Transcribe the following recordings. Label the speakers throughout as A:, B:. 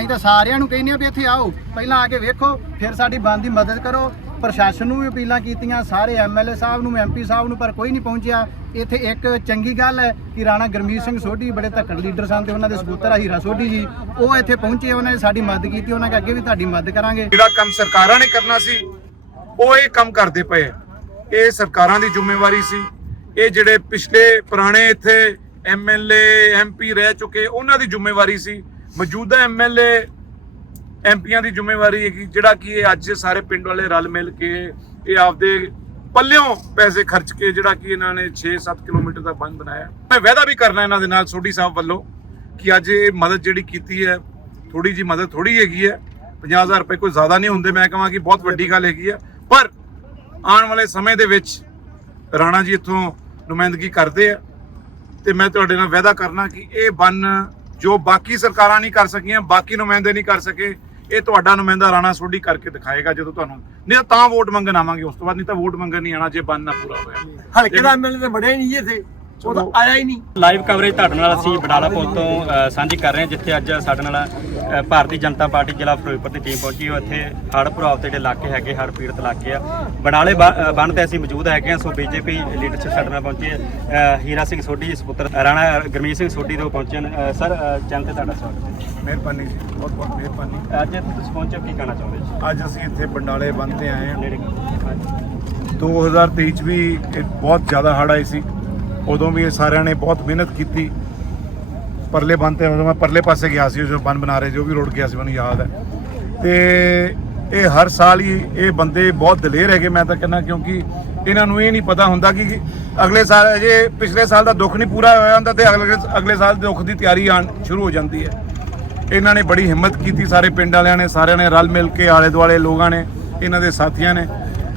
A: ਅਸੀਂ ਤਾਂ ਸਾਰਿਆਂ ਨੂੰ ਕਹਿੰਦੇ ਆ ਵੀ ਇੱਥੇ ਆਓ, ਪਹਿਲਾਂ ਆ ਕੇ ਵੇਖੋ, ਫਿਰ ਸਾਡੀ ਬੰਦ ਦੀ ਮਦਦ ਕਰੋ। ਪ੍ਰਸ਼ਾਸਨ ਨੂੰ ਵੀ ਅਪੀਲਾਂ ਕੀਤੀਆਂ, ਸਾਰੇ ਐਮਐਲਏ ਸਾਹਿਬ ਨੂੰ ਐਮਪੀ ਸਾਹਿਬ ਨੂੰ, ਪਰ ਕੋਈ ਨਹੀਂ ਪਹੁੰਚਿਆ। ਇੱਥੇ ਇੱਕ ਚੰਗੀ ਗੱਲ ਹੈ ਕਿ ਰਾਣਾ ਗਰਮੀਤ ਸਿੰਘ ਸੋਢੀ ਬੜੇ ਧੱਕੜ ਲੀਡਰ ਸਨ ਤੇ ਉਹਨਾਂ ਦੇ ਸਪੁੱਤਰ ਹੀਰਾ ਸੋਢੀ ਜੀ। ਉਹ ਇੱਥੇ ਪਹੁੰਚੇ, ਉਹਨਾਂ ਨੇ ਸਾਡੀ ਮਦਦ ਕੀਤੀ, ਉਹਨਾਂ ਨੇ ਵੀ ਤੁਹਾਡੀ ਮਦਦ ਕਰਾਂਗੇ।
B: ਜਿਹੜਾ ਕੰਮ ਸਰਕਾਰਾਂ ਨੇ ਕਰਨਾ ਸੀ, ਉਹ ਇਹ ਕੰਮ ਕਰਦੇ ਪਏ ਇਹ ਸਰਕਾਰਾਂ ਦੀ ਜ਼ਿੰਮੇਵਾਰੀ ਸੀ। ਇਹ ਜਿਹੜੇ ਪਿਛਲੇ ਪੁਰਾਣੇ ਇੱਥੇ ਐਮਐਲਏ ਐਮਪੀ ਰਹਿ ਚੁੱਕੇ, ਉਹਨਾਂ ਦੀ ਜ਼ਿੰਮੇਵਾਰੀ ਸੀ। ਮੌਜੂਦਾ ਐਮਐਲਏ ਐਮਪੀਆਂ ਦੀ ਜ਼ਿੰਮੇਵਾਰੀ ਹੈ ਕਿ ਜਿਹੜਾ ਕਿ ਇਹ ਅੱਜ ਸਾਰੇ ਪਿੰਡ ਵਾਲੇ ਰਲ ਮਿਲ ਕੇ ਇਹ ਆਪਦੇ ਪੱਲਿਓਂ ਪੈਸੇ ਖਰਚ ਕੇ ਜਿਹੜਾ ਕਿ ਇਹਨਾਂ ਨੇ 6-7 ਕਿਲੋਮੀਟਰ ਦਾ ਬੰਦ ਬਣਾਇਆ। ਮੈਂ ਵਾਅਦਾ ਵੀ ਕਰਨਾ ਇਹਨਾਂ ਦੇ ਨਾਲ ਸੋਢੀ ਸਾਹਿਬ ਵੱਲੋਂ ਕਿ ਅੱਜ ਇਹ ਮਦਦ ਜਿਹੜੀ ਕੀਤੀ ਹੈ ਥੋੜੀ ਜੀ ਮਦਦ ਥੋੜੀ ਹੈਗੀ ਹੈ। 50000 ਰੁਪਏ ਕੋਈ ਜ਼ਿਆਦਾ ਨਹੀਂ ਹੁੰਦੇ, ਮੈਂ ਕਹਾਂ ਕਿ ਬਹੁਤ ਵੱਡੀ ਗੱਲ ਹੈਗੀ ਹੈ। ਪਰ ਆਉਣ ਵਾਲੇ ਸਮੇਂ ਦੇ ਵਿੱਚ ਰਾਣਾ ਜੀ ਇੱਥੋਂ ਨੁਮਾਇੰਦਗੀ ਕਰਦੇ ਆ ਤੇ ਮੈਂ ਤੁਹਾਡੇ ਨਾਲ ਵਾਅਦਾ ਕਰਨਾ ਕਿ ਇਹ ਬੰਨ ਜੋ ਬਾਕੀ ਸਰਕਾਰਾਂ ਨਹੀਂ ਕਰ ਸਕੀਆਂ ਬਾਕੀ ਨੁਮਾਇੰਦੇ ਨਹੀਂ ਕਰ ਸਕੇ ਇਹ ਤੁਹਾਡਾ ਨੁਮਾਇੰਦਾ ਰਾਣਾ ਸੋਢੀ ਕਰਕੇ ਦਿਖਾਏਗਾ ਜਦੋਂ ਤੁਹਾਨੂੰ ਨਹੀਂ ਤਾਂ ਵੋਟ ਮੰਗਣ ਆਵਾਂਗੇ ਉਸ ਤੋਂ ਬਾਅਦ ਨਹੀਂ ਤਾਂ ਵੋਟ ਮੰਗਣ ਨਹੀਂ ਆਣਾ ਜੇ ਬੰਨ ਨਾ ਪੂਰਾ ਹੋਇਆ।
C: ਹਲਕੇ ਦਾ ਐਮਐਲਏ ਤਾਂ ਬੜਿਆ ਹੀ ਨਹੀਂ ਇੱਥੇ ਉਹ ਤਾਂ ਆਇਆ ਹੀ ਨਹੀਂ।
D: ਲਾਈਵ ਕਵਰੇਜ ਤੁਹਾਡੇ ਨਾਲ ਅਸੀਂ ਬਡਾਲਾ ਪੁਲ ਤੋਂ ਸਾਂਝੀ ਕਰ ਰਹੇ ਹਾਂ ਜਿੱਥੇ ਅੱਜ ਸਾਡੇ ਨਾਲ ਭਾਰਤੀ ਜਨਤਾ ਪਾਰਟੀ ਜ਼ਿਲ੍ਹਾ ਫਿਰੋਜ਼ਪੁਰ ਦੀ ਟੀਮ ਪਹੁੰਚੀ ਹੈ। ਇੱਥੇ ਹੜ੍ਹ ਪ੍ਰਭਾਵਿਤ ਜਿਹੜੇ ਇਲਾਕੇ ਹੈਗੇ ਹੜ੍ਹ ਪੀੜਤ ਇਲਾਕੇ ਆ। ਬਡਾਲੇ ਬੰਨ ਤੇ ਅਸੀਂ ਮੌਜੂਦ ਹੈਗੇ ਹਾਂ ਸੋ ਬੀਜੇਪੀ ਲੀਡਰਸ਼ਿਪ ਸਾਡੇ ਨਾਲ ਪਹੁੰਚੀ ਹੈ। ਹੀਰਾ ਸਿੰਘ ਸੋਢੀ ਸੁਪੁੱਤਰ ਰਾਣਾ ਗਰਮੀਤ ਸਿੰਘ ਸੋਢੀ ਤੋਂ ਪਹੁੰਚੇ ਨੇ ਸਰ ਚੈਨਲ ਤੇ ਤੁਹਾਡਾ ਸਵਾਗਤ ਹੈ।
B: ਮਿਹਰਬਾਨੀ ਜੀ ਬਹੁਤ ਬਹੁਤ ਮਿਹਰਬਾਨੀ।
D: ਅੱਜ ਇੱਥੇ ਤੁਸੀਂ ਪਹੁੰਚੇ ਕੀ ਕਹਿਣਾ ਚਾਹੁੰਦੇ ਜੀ?
B: ਅੱਜ ਅਸੀਂ ਇੱਥੇ ਬੰਡਾਲੇ ਬੰਨ ਤੇ ਆਏ ਹਾਂ।
D: ਨੇੜੇ
B: 2023 ਚ ਵੀ ਬਹੁਤ ਜ਼ਿਆਦਾ ਹੜ੍ਹ ਆਏ ਸੀ। ਉਦੋਂ ਵੀ ਸਾਰਿਆਂ ਨੇ ਬਹੁਤ ਮਿਹਨਤ ਕੀਤੀ। ਪਰਲੇ ਬੰਨ ਤੇ ਉਦੋਂ ਮੈਂ ਪਰਲੇ ਪਾਸੇ ਗਿਆ ਸੀ, ਜੋ ਬੰਨ ਬਣਾ ਰਹੇ ਜੋ ਵੀ ਰੋਡ ਗਿਆ ਸੀ, ਮੈਨੂੰ ਯਾਦ ਹੈ। ਤੇ ਇਹ ਹਰ ਸਾਲ ਹੀ ਇਹ ਬੰਦੇ ਬਹੁਤ ਦਲੇਰ ਹੈਗੇ, ਮੈਂ ਤਾਂ ਕਹਿੰਦਾ ਕਿਉਂਕਿ ਇਹਨਾਂ ਨੂੰ ਇਹ ਨਹੀਂ ਪਤਾ ਹੁੰਦਾ ਕਿ ਅਗਲੇ ਸਾਲ ਅਜੇ ਪਿਛਲੇ ਸਾਲ ਦਾ ਦੁੱਖ ਨਹੀਂ ਪੂਰਾ ਹੋਇਆ ਹੁੰਦਾ ਤੇ ਅਗਲੇ ਅਗਲੇ ਸਾਲ ਦੇ ਦੁੱਖ ਦੀ ਤਿਆਰੀ ਆਣ ਸ਼ੁਰੂ ਹੋ ਜਾਂਦੀ ਹੈ। ਇਹਨਾਂ ਨੇ ਬੜੀ ਹਿੰਮਤ ਕੀਤੀ, ਸਾਰੇ ਪਿੰਡ ਵਾਲਿਆਂ ਨੇ, ਸਾਰਿਆਂ ਨੇ ਰਲ ਮਿਲ ਕੇ ਆਲੇ ਦੁਆਲੇ ਲੋਕਾਂ ਨੇ, ਇਹਨਾਂ ਦੇ ਸਾਥੀਆਂ ਨੇ।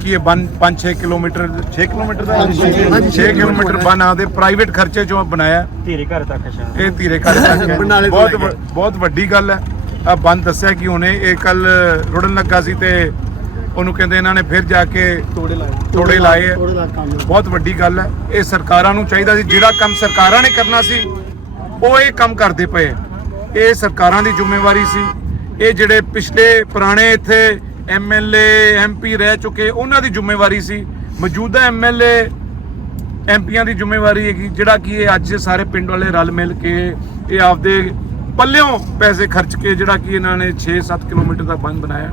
B: ਕਿ ਇਹ ਬੰਨ 5-6 ਕਿਲੋਮੀਟਰ 6 ਕਿਲੋਮੀਟਰ ਦਾ 6 ਕਿਲੋਮੀਟਰ ਬੰਨ ਆਦੇ ਪ੍ਰਾਈਵੇਟ ਖਰਚੇ ਚੋਂ ਬਣਾਇਆ।
D: ਧੀਰੇ ਘਰ ਤੱਕ ਸ਼ਾਮ
B: ਇਹ ਧੀਰੇ ਘਰ ਤੱਕ ਬਹੁਤ ਬਹੁਤ ਵੱਡੀ ਗੱਲ ਹੈ। ਆ ਬੰਨ ਦੱਸਿਆ ਕਿ ਹੁਣੇ ਇਹ ਕੱਲ ਰੁੜਨ ਲੱਗਾ ਸੀ ਤੇ ਉਹਨੂੰ ਕਹਿੰਦੇ ਇਹਨਾਂ ਨੇ ਫਿਰ ਜਾ ਕੇ
A: ਤੋੜੇ ਲਾਏ।
B: ਤੋੜੇ ਲਾਏ ਬਹੁਤ ਵੱਡੀ ਗੱਲ ਹੈ। ਇਹ ਸਰਕਾਰਾਂ ਨੂੰ ਚਾਹੀਦਾ ਸੀ। ਜਿਹੜਾ ਕੰਮ ਸਰਕਾਰਾਂ ਨੇ ਕਰਨਾ ਸੀ ਉਹ ਇਹ ਕੰਮ ਕਰਦੇ ਪਏ। ਇਹ ਸਰਕਾਰਾਂ ਦੀ ਜ਼ਿੰਮੇਵਾਰੀ ਸੀ। ਇਹ ਜਿਹੜੇ ਪਿਛਲੇ ਪੁਰਾਣੇ ਇੱਥੇ ਐਮਐਲਏ ਐਮਪੀ ਰਹਿ ਚੁੱਕੇ, ਉਹਨਾਂ ਦੀ ਜ਼ਿੰਮੇਵਾਰੀ ਸੀ। ਮੌਜੂਦਾ ਐਮਐਲਏ ਐਮਪੀਆਂ ਦੀ ਜ਼ਿੰਮੇਵਾਰੀ ਹੈ ਕਿ ਜਿਹੜਾ ਕਿ ਇਹ ਅੱਜ ਸਾਰੇ ਪਿੰਡ ਵਾਲੇ ਰਲ ਮਿਲ ਕੇ ਇਹ ਆਪਦੇ ਪੱਲਿਓਂ ਪੈਸੇ ਖਰਚ ਕੇ ਜਿਹੜਾ ਕਿ ਇਹਨਾਂ ਨੇ 6-7 ਕਿਲੋਮੀਟਰ ਦਾ ਬੰਦ ਬਣਾਇਆ।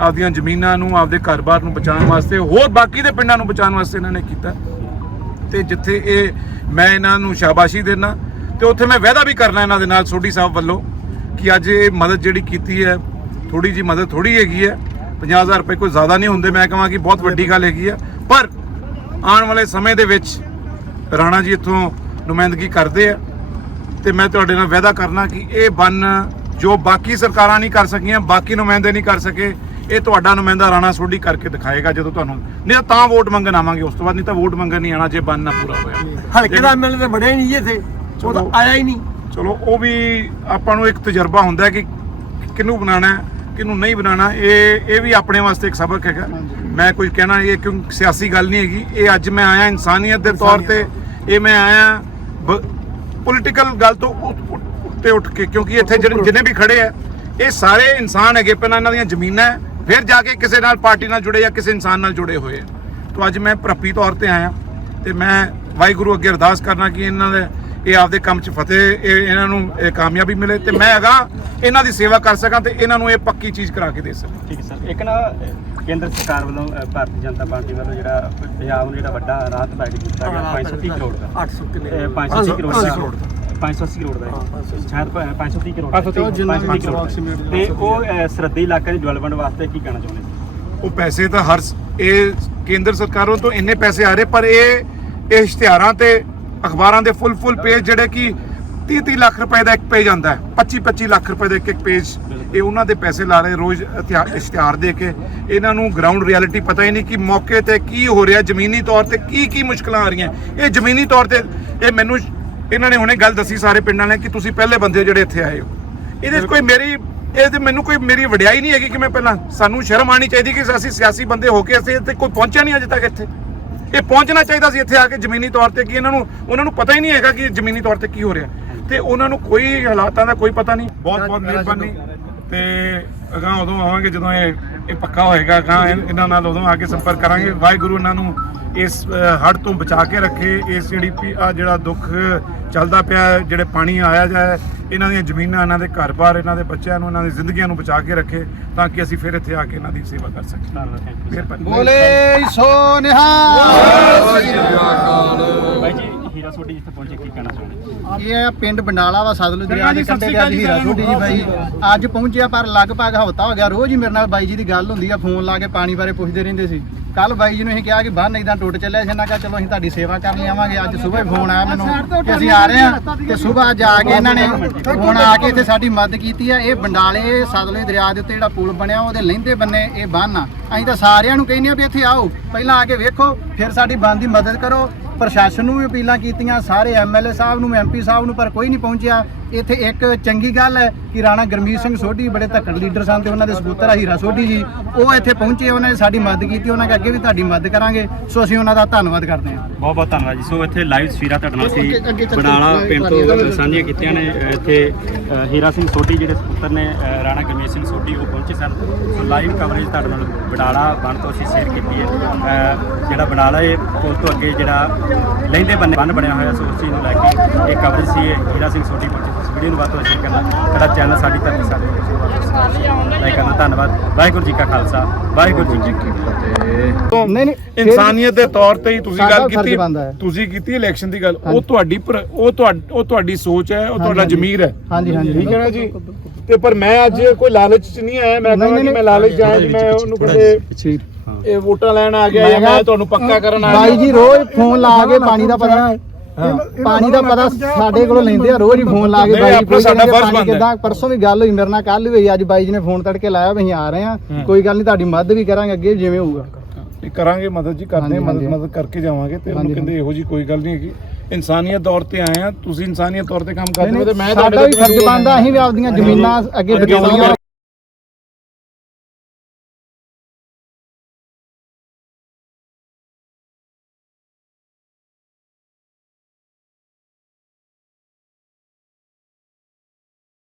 B: ਆਪਦੀਆਂ ਜ਼ਮੀਨਾਂ ਨੂੰ, ਆਪਦੇ ਘਰ-ਬਾਰ ਨੂੰ ਬਚਾਉਣ ਵਾਸਤੇ, ਹੋਰ ਬਾਕੀ ਦੇ ਪਿੰਡਾਂ ਨੂੰ ਬਚਾਉਣ ਵਾਸਤੇ ਇਹਨਾਂ ਨੇ ਕੀਤਾ। ਤੇ ਜਿੱਥੇ ਇਹ, ਮੈਂ ਇਹਨਾਂ ਨੂੰ ਸ਼ਾਬਾਸ਼ੀ ਦੇਣਾ ਤੇ ਉੱਥੇ ਮੈਂ ਵਾਅਦਾ ਵੀ ਕਰਨਾ ਇਹਨਾਂ ਦੇ ਨਾਲ ਸੋਢੀ ਸਾਹਿਬ ਵੱਲੋਂ ਕਿ ਅੱਜ ਇਹ ਮਦਦ ਜਿਹੜੀ ਕੀਤੀ ਹੈ ਥੋੜੀ ਜੀ ਮਦਦ ਥੋੜੀ ਹੈਗੀ ਹੈ। 50000 ਰੁਪਏ ਕੋਈ ਜ਼ਿਆਦਾ ਨਹੀਂ ਹੁੰਦੇ ਮੈਂ ਕਹਾਂ ਕਿ ਬਹੁਤ ਵੱਡੀ ਗੱਲ ਹੈਗੀ ਹੈ ਪਰ ਆਉਣ ਵਾਲੇ ਸਮੇਂ ਦੇ ਵਿੱਚ ਰਾਣਾ ਜੀ ਇੱਥੋਂ ਨੁਮਾਇੰਦਗੀ ਕਰਦੇ ਆ ਤੇ ਮੈਂ ਤੁਹਾਡੇ ਨਾਲ ਵਾਅਦਾ ਕਰਨਾ ਕਿ ਇਹ ਬੰਨ ਜੋ ਬਾਕੀ ਸਰਕਾਰਾਂ ਨਹੀਂ ਕਰ ਸਕੀਆਂ ਬਾਕੀ ਨੁਮਾਇੰਦੇ ਨਹੀਂ ਕਰ ਸਕੇ ਇਹ ਤੁਹਾਡਾ ਨੁਮਾਇੰਦਾ ਰਾਣਾ ਸੋਢੀ ਕਰਕੇ ਦਿਖਾਏਗਾ ਜਦੋਂ ਤੁਹਾਨੂੰ ਨਹੀਂ ਤਾਂ ਵੋਟ ਮੰਗਣ ਆਵਾਂਗੇ ਉਸ ਤੋਂ ਬਾਅਦ ਨਹੀਂ ਤਾਂ ਵੋਟ ਮੰਗਣ ਨਹੀਂ ਆਣਾ ਜੇ ਬੰਨ ਨਾ ਪੂਰਾ ਹੋਇਆ।
C: ਹਲਕੇ ਦਾ ਐਮਐਲਏ ਤਾਂ ਬੜਿਆ ਹੀ ਨਹੀਂ ਇੱਥੇ ਉਹ ਤਾਂ ਆਇਆ ਹੀ ਨਹੀਂ।
B: ਚਲੋ ਉਹ ਵੀ ਆਪਾਂ ਨੂੰ ਇੱਕ ਤਜਰਬਾ ਹੁੰਦਾ ਕਿ ਕਿਹਨੂੰ ਬਣਾਉਣਾ ਹੈ ਕਿਹਨੂੰ ਨਹੀਂ ਬਣਾਉਣਾ ਇਹ ਇਹ ਵੀ ਆਪਣੇ ਵਾਸਤੇ ਇੱਕ ਸਬਕ ਹੈਗਾ। ਮੈਂ ਕੁਝ ਕਹਿਣਾ ਇਹ ਕਿਉਂ ਸਿਆਸੀ ਗੱਲ ਨਹੀਂ ਹੈਗੀ। ਇਹ ਅੱਜ ਮੈਂ ਆਇਆ ਇਨਸਾਨੀਅਤ ਦੇ ਤੌਰ ਤੇ ਇਹ ਮੈਂ ਆਇਆ ਪੋਲੀਟੀਕਲ ਗੱਲ ਤੋਂ ਉੱਤ- ਉੱਠ ਕੇ ਕਿਉਂਕਿ ਇੱਥੇ ਜਿਹੜੇ ਜਿੰਨੇ ਵੀ ਖੜੇ ਆ ਇਹ ਸਾਰੇ ਇਨਸਾਨ ਹੈਗੇ ਪਹਿਲਾਂ ਇਹਨਾਂ ਦੀਆਂ ਜ਼ਮੀਨਾਂ ਫਿਰ ਜਾ ਕੇ ਕਿਸੇ ਨਾਲ ਪਾਰਟੀ ਨਾਲ ਜੁੜੇ ਜਾਂ ਕਿਸੇ ਇਨਸਾਨ ਨਾਲ ਜੁੜੇ ਹੋਏ ਆ। ਤੋਂ ਅੱਜ ਮੈਂ ਪ੍ਰੱਪੀ ਤੌਰ ਤੇ ਆਇਆ ਤੇ ਮੈਂ ਵਾਹਿਗੁਰੂ ਅੱਗੇ ਅਰਦਾਸ ਕਰਨਾ ਕਿ ਇਹਨਾਂ ਦੇ ਇਹ ਆਪਦੇ ਕੰਮ 'ਚ ਫਤਿਹ ਇਹ ਇਹਨਾਂ ਨੂੰ ਇਹ ਕਾਮਯਾਬੀ ਮਿਲੇ ਤੇ ਮੈਂ ਹੈਗਾ ਇਹਨਾਂ ਦੀ ਸੇਵਾ ਕਰ ਸਕਾਂ ਤੇ ਇਹਨਾਂ ਨੂੰ ਇਹ ਪੱਕੀ ਚੀਜ਼ ਕਰਾ ਕੇ ਦੇ ਸਕਾਂ।
D: ਠੀਕ ਹੈ ਸਰ। ਇੱਕ ਨਾ ਕੇਂਦਰ ਸਰਕਾਰ ਵੱਲੋਂ ਅ, ਭਾਰਤੀ ਜਨਤਾ ਪਾਰਟੀ ਵੱਲੋਂ ਜਿਹੜਾ ਪੰਜਾਬ ਨੂੰ ਜਿਹੜਾ ਵੱਡਾ ਰਾਹਤ ਪੈਕੇਜ ਦਿੱਤਾ ਗਿਆ 530 ਕਰੋੜ ਦਾ।
C: 800 ਕਿਲੇ
D: ਇਹ 530 ਕਰੋੜ। ਦਾ।
C: 500
D: 580 ਕਰੋੜ ਦਾ ਹੈ। ਸ਼ਾਇਦ ਪ- 530 ਕਰੋੜ
A: 530 ਜਿੰਨਾ ਵੀ
D: 530 ਕਰੋੜ।
A: approximate
D: ਦਾ। ਤੇ ਉਹ ਅ, ਸਰਹੱਦੀ ਇਲਾਕੇ ਦੀ ਡਿਵੈਲਪਮੈਂਟ ਵਾਸਤੇ ਕੀ ਕਹਿਣਾ ਚਾਹੁੰਦੇ ਸੀ
B: ਉਹ ਪੈਸੇ ਤਾਂ ਹਰ ਸ- ਇਹ ਕੇਂਦਰ ਸਰਕਾਰੋਂ ਤੋਂ ਇੰਨੇ ਪੈਸੇ ਆ ਰਹੇ ਪਰ ਇਹ ਇਹ ਇਸ਼ਤਿਹਾਰਾਂ ਤੇ ਅਖਬਾਰਾਂ ਦੇ ਫੁੱਲ ਫੁੱਲ ਪੇਜ ਜਿਹੜੇ ਕਿ 30 30 ਲੱਖ ਰੁਪਏ ਦਾ ਇੱਕ ਪੇਜ ਆਂਦਾ ਹੈ 25 25 ਲੱਖ ਰੁਪਏ ਦਾ ਇੱਕ ਇੱਕ ਪੇਜ ਇਹ ਉਹਨਾਂ ਦੇ ਪੈਸੇ ਲਾ ਰਹੇ ਰੋਜ਼ ਇਸ਼ਤਿਹਾਰ ਦੇ ਕੇ। ਇਹਨਾਂ ਨੂੰ ਗਰਾਊਂਡ ਰਿਐਲਿਟੀ ਪਤਾ ਹੀ ਨਹੀਂ ਕਿ ਮੌਕੇ ਤੇ ਕੀ ਹੋ ਰਿਹਾ ਜ਼ਮੀਨੀ ਤੌਰ ਤੇ ਕੀ ਕੀ ਮੁਸ਼ਕਲਾਂ ਆ ਰਹੀਆਂ। ਇਹ ਜ਼ਮੀਨੀ ਤੌਰ ਤੇ ਇਹ ਮੈਨੂੰ ਇਹਨਾਂ ਨੇ ਹੁਣੇ ਗੱਲ ਦੱਸੀ ਸਾਰੇ ਪਿੰਡਾਂ ਨੇ ਕਿ ਤੁਸੀਂ ਪਹਿਲੇ ਬੰਦੇ ਜਿਹੜੇ ਇੱਥੇ ਆਏ ਹੋ। ਇਹਦੇ ਕੋਈ ਮੇਰੀ ਇਹ ਤੇ ਮੈਨੂੰ ਕੋਈ ਮੇਰੀ ਵਡਿਆਈ ਨਹੀਂ ਹੈਗੀ ਕਿ ਮੈਂ ਪਹਿਲਾਂ ਸਾਨੂੰ ਸ਼ਰਮ ਆਣੀ ਚਾਹੀਦੀ ਕਿ ਅਸੀਂ ਸਿਆਸੀ ਬੰਦੇ ਹੋ ਕੇ ਅਸੀਂ ਇੱਥੇ ਕੋਈ ਪਹੁੰਚਿਆ ਨਹੀਂ ਅਜੇ ਤੱਕ ਇੱਥੇ। ਇਹ ਪਹੁੰਚਣਾ ਚਾਹੀਦਾ ਸੀ ਇੱਥੇ ਆ ਕੇ ਜ਼ਮੀਨੀ ਤੌਰ ਤੇ ਕਿ ਇਹਨਾਂ ਨੂੰ ਉਹਨਾਂ ਨੂੰ ਪਤਾ ਹੀ ਨਹੀਂ ਹੈਗਾ ਕਿ ਜ਼ਮੀਨੀ ਤੌਰ ਤੇ ਕੀ ਹੋ ਰਿਹਾ। ਤੇ ਉਹਨਾਂ ਨੂੰ ਕੋਈ ਹਾਲਾਤਾਂ ਦਾ ਕੋਈ ਪਤਾ ਨਹੀਂ। ਬਹੁਤ ਬਹੁਤ ਮਿਹਰਬਾਨੀ। ਤੇ ਅਗਾਂ ਉਦੋਂ ਆਵਾਂਗੇ ਜਦੋਂ ਇਹ ਇਹ ਪੱਕਾ ਹੋਏਗਾ ਇਹ- ਇਹਨਾਂ ਨਾਲ ਉਦੋਂ ਆ ਕੇ ਸੰਪਰਕ ਕਰਾਂਗੇ। ਵਾਹਿਗੁਰੂ ਇਹਨਾਂ ਨੂੰ ਇਸ ਹੜ ਤੋਂ ਬਚਾ ਕੇ ਰੱਖੇ। ਇਸ ਜਿਹੜੀ ਆ ਜਿਹੜਾ ਦੁੱਖ ਚੱਲਦਾ ਪਿਆ ਜਿਹੜੇ ਪਾਣੀ ਆਇਆ ਜਾਏ ਇਹਨਾਂ ਦੀਆਂ ਜ਼ਮੀਨਾਂ ਇਹਨਾਂ ਦੇ ਘਰ-ਬਾਰ ਇਹਨਾਂ ਦੇ ਬੱਚਿਆਂ ਨੂੰ ਇਹਨਾਂ ਦੀ ਜ਼ਿੰਦਗੀਆਂ ਨੂੰ ਬਚਾ ਕੇ ਰੱਖੇ ਤਾਂ ਕਿ ਅਸੀਂ ਫਿਰ ਇੱਥੇ ਆ ਕੇ ਇਹਨਾਂ ਦੀ ਸੇਵਾ ਕਰ ਸਕੀਏ।
A: ਬੋਲੇ ਸੋ ਨਿਹਾਲ।
D: ਬਾਈ ਜੀ ਹੀਰਾ ਸੋਢੀ ਜਿੱਥੇ ਪਹੁੰਚੇ ਕੀ ਕਹਿਣਾ ਚਾਹੁੰਦੇ
A: ਇਹ ਪਿੰਡ ਬੰਡਾਲਾ ਵਾ ਸਤਲੁਜ ਦਰਿਆ ਦੇ ਕੰਢੇ ਤੇ ਅੱਜ ਹੀਰਾ ਛੋਟੀ ਜੀ ਬਾਈ। ਅੱਜ ਪਹੁੰਚਿਆ ਪਰ ਲਗਭਗ ਹਫਤਾ ਹੋ ਗਿਆ ਰੋਜ਼ ਹੀ ਮੇਰੇ ਨਾਲ ਬਾਈ ਜੀ ਦੀ ਗੱਲ ਹੁੰਦੀ ਆ ਫੋਨ ਲਾ ਕੇ ਪਾਣੀ ਬਾਰੇ ਪੁੱਛਦੇ ਰਹਿੰਦੇ ਸੀ। ਕੱਲ ਬਾਈ ਜੀ ਨੂੰ ਅਸੀਂ ਕਿਹਾ ਕਿ ਬੰਨ ਇਦਾਂ ਟੁੱਟ ਚੱਲਿਆ ਸੀ ਇਹਨਾਂ ਕਿਹਾ ਚਲੋ ਅਸੀਂ ਤੁਹਾਡੀ ਸੇਵਾ ਕਰਨ ਲਈ ਆਵਾਂਗੇ ਅੱਜ ਸਵੇਰ ਫੋਨ ਆਇਆ ਮੈਨੂੰ ਕਿ ਅਸੀਂ ਆ ਰਹੇ ਹਾਂ ਤੇ ਸਵੇਰ ਜਾ ਕੇ ਇਹਨਾਂ ਨੇ ਫੋਨ ਆ ਕੇ ਇੱਥੇ ਸਾਡੀ ਮਦਦ ਕੀਤੀ ਆ। ਇਹ ਬੰਡਾਲੇ ਸਤਲੁਜ ਦਰਿਆ ਦੇ ਉੱਤੇ ਜਿਹੜਾ ਪੁਲ ਬਣਿਆ ਉਹਦੇ ਲਹਿੰਦੇ ਬੰਨੇ ਇਹ ਬੰਨ ਆ। ਅਸੀਂ ਤਾਂ ਸਾਰਿਆਂ ਨੂੰ ਕਹਿੰਦੇ ਆ ਵੀ ਇੱਥੇ ਆਓ ਪਹਿਲਾਂ ਆ ਕੇ ਵੇਖੋ ਫਿਰ ਸਾਡੀ ਬੰਦ ਦੀ ਮਦਦ ਕਰੋ। ਪ੍ਰਸ਼ਾਸਨ ਨੂੰ ਵੀ ਅਪੀਲਾਂ ਕੀਤੀਆਂ, ਸਾਰੇ ਐਮਐਲਏ ਸਾਹਿਬ ਨੂੰ ਐਮਪੀ ਸਾਹਿਬ ਨੂੰ, ਪਰ ਕੋਈ ਨਹੀਂ ਪਹੁੰਚਿਆ। ਇੱਥੇ ਇੱਕ ਚੰਗੀ ਗੱਲ ਹੈ ਕਿ ਰਾਣਾ ਗਰਮੀਤ ਸਿੰਘ ਸੋਢੀ ਬੜੇ ਧੱਕੜ ਲੀਡਰ ਸਨ ਤੇ ਉਹਨਾਂ ਦੇ ਸਪੁੱਤਰ ਆ ਹੀਰਾ ਸੋਢੀ ਜੀ। ਉਹ ਇੱਥੇ ਪਹੁੰਚੇ ਉਹਨਾਂ ਨੇ ਸਾਡੀ ਮਦਦ ਕੀਤੀ ਉਹਨਾਂ ਕਹਿੰਦੇ ਅੱਗੇ ਵੀ ਤੁਹਾਡੀ ਮਦਦ ਕਰਾਂਗੇ। ਸੋ ਅਸੀਂ ਉਹਨਾਂ ਦਾ ਧੰਨਵਾਦ ਕਰਦੇ ਹਾਂ।
D: ਬਹੁਤ ਬਹੁਤ ਧੰਨਵਾਦ ਜੀ। ਸੋ ਇੱਥੇ ਲਾਈਵ ਤਸਵੀਰਾਂ ਤੁਹਾਡੇ ਨਾਲ ਸੀ
A: live
D: ਪਿੰਡ ਤੋਂ ਸਾਂਝੀਆਂ ਕੀਤੀਆਂ ਨੇ। ਇੱਥੇ ਹੀਰਾ ਸਿੰਘ ਸੋਢੀ ਜਿਹੜੇ ਸਪੁੱਤਰ ਨੇ ਰਾਣਾ ਗਰਮੀਤ ਸਿੰਘ ਸੋਢੀ ਉਹ ਪਹੁੰਚੇ ਸਨ। ਸੋ ਲਾਈਵ ਕਵਰੇਜ ਤੁਹਾਡੇ ਨਾਲ ਬਨਾਲਾ ਬਣ ਤੋਂ ਅਸੀਂ ਸ਼ੇਅਰ ਕੀਤੀ ਹੈ। ਜਿਹੜਾ ਬਨਾਲਾ ਇਹ ਪੁਲ ਤੋਂ ਅੱਗੇ ਜਿਹੜਾ ਲਹਿੰਦੇ ਬੰਨੇ ਬੰਨ ਬਣਿਆ ਹੋਇਆ ਸੋ ਉਸ ਚੀਜ਼ ਨੂੰ ਲੈ ਕੇ ਇਹ ਕਵਰੇਜ ਸੀ ਹੀਰਾ ਸਿੰਘ ਸੋਢੀ ਪਹੁੰਚੇ। ਵੀਡੀਓ ਨੂੰ ਵੱਧ ਤੋਂ ਵੱਧ ਸ਼ੇਅਰ ਕਰਨਾ। ਸਾਡਾ ਚੈਨਲ ਸਾਡੀ ਧਰਤੀ ਸਾਡੇ ਲਾਈਕ ਕਰਨਾ ਧੰਨਵਾਦ। ਵਾਹਿਗੁਰੂ ਜੀ ਕਾ ਖਾਲਸਾ। ਵਾਹਿਗੁਰੂ ਜੀ ਕੀ ਫਤਿਹ।
A: ਨਹੀਂ ਨਹੀਂ
B: ਇਨਸਾਨੀਅਤ ਦੇ ਤੌਰ ਤੇ ਹੀ ਤੁਸੀਂ ਗੱਲ ਕੀਤੀ। ਤੁਸੀਂ ਕੀਤੀ ਇਲੈਕਸ਼ਨ ਦੀ ਗੱਲ। ਉਹ। ਤੁਹਾਡੀ ਪਰ- ਉਹ ਤੁਹਾਡੀ ਉਹ ਤੁਹਾਡੀ ਸੋਚ ਹੈ ਉਹ ਤੁਹਾਡਾ। ਜ਼ਮੀਰ ਹੈ।
A: ਹਾਂਜੀ ਹਾਂਜੀ।
B: ਠੀਕ ਹੈ ਨਾ ਜੀ? ਤੇ ਪਰ ਮੈਂ ਅੱਜ ਕੋਈ ਲਾਲਚ ਚ ਨਹੀਂ ਆਇਆ। ਮੈਂ ਕਹਿੰਦਾ ਮੈਂ ਲਾਲਚ ਜਾਇਆ ਜੀ ਮੈਂ ਉਹਨੂੰ ਕਦੇ ਇਹ ਵੋਟਾਂ ਲੈਣ ਆ ਗਿਆ ਜਾਂ ਮੈਂ ਤੁਹਾਨੂੰ ਪੱਕਾ ਕਰਨ ਆ
A: ਬਾਈ
B: ਗਿਆ
A: ਜੀ ਰੋਜ਼ ਫੋਨ ਲਾ ਕੇ ਪਾਣੀ ਦਾ ਪਤਾ ਪਾਣੀ ਦਾ ਪਤਾ ਸਾਡੇ ਕੋਲੋਂ ਲੈਂਦੇ ਆ ਰੋਜ਼ ਹੀ ਫੋਨ ਲਾ ਕੇ ਬਾਈ ਕੋਈ
B: ਸਾਡਾ ਫਰਜ਼ ਬਣਦਾ।
A: ਕਿੱਦਾਂ? ਪਰਸੋਂ ਵੀ ਗੱਲ ਹੋਈ ਮੇਰੇ ਨਾਲ ਕੱਲ ਵੀ ਹੋਈ ਅੱਜ ਬਾਈ ਜੀ ਨੇ ਫੋਨ ਤੜਕੇ ਲਾਇਆ ਵੀ ਅਸੀਂ ਆ ਰਹੇ ਹਾਂ। ਕੋਈ ਗੱਲ ਨਹੀਂ ਤੁਹਾਡੀ ਮਦਦ ਵੀ ਕਰਾਂਗੇ ਅੱਗੇ ਜਿਵੇਂ ਹੋਊਗਾ।
B: ਇਹ ਕਰਾਂਗੇ ਮਦਦ ਜੀ ਕਰਦੇ ਮਦਦ। ਮਦਦ ਕਰਕੇ ਜਾਵਾਂਗੇ ਤੇ ਉਹਨੂੰ ਕਹਿੰਦੇ ਇਹੋ ਜੀ ਕੋਈ ਗੱਲ ਨਹੀਂ ਹੈਗੀ। ਇਨਸਾਨੀਅਤ ਤੌਰ ਤੇ ਆਏ ਆ ਤੁਸੀਂ ਇਨਸਾਨੀਅਤ ਤੌਰ ਤੇ ਕੰਮ ਕਰਦੇ ਹੋ। ਤੇ ਮੈਂ
A: ਸਾਡਾ ਵੀ ਫਰਜ਼ ਬਣਦਾ ਅਸੀਂ ਵੀ ਆਪਦੀਆਂ ਜ਼ਮੀਨਾਂ ਅੱਗੇ ਬਚਾਉਣੀਆਂ